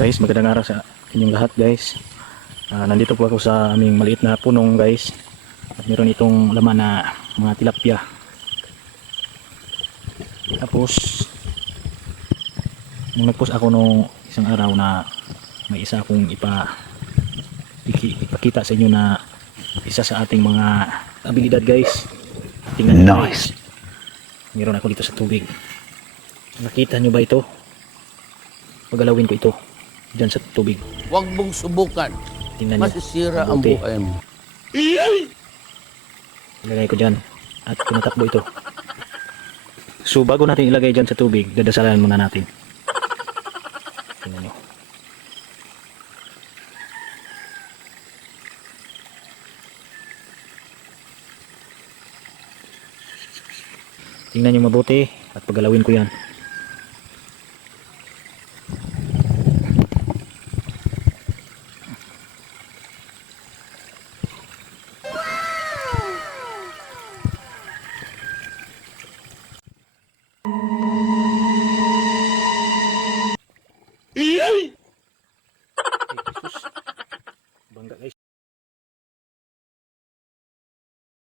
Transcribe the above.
Guys, magandang araw sa inyong lahat guys. Nandito po ako sa aming maliit na punong guys. At meron itong laman na mga tilapia. Tapos nung nagpost ako nung isang araw na may isa akong ipakita sa inyo na isa sa ating mga abilidad guys. Tingnan nyo guys. Meron ako dito sa tubig. Nakita nyo ba ito? Pagalawin ko ito dyan sa tubig. Huwag mong subukan. Tingnan nyo. Masisira ang Mabuti. buhay mo. Ilagay ko dyan at tinatakbo ito. So bago natin ilagay dyan sa tubig, dadasalan muna natin. Tingnan nyo. Tingnan nyo mabuti at pagalawin ko yan. Bangga guys.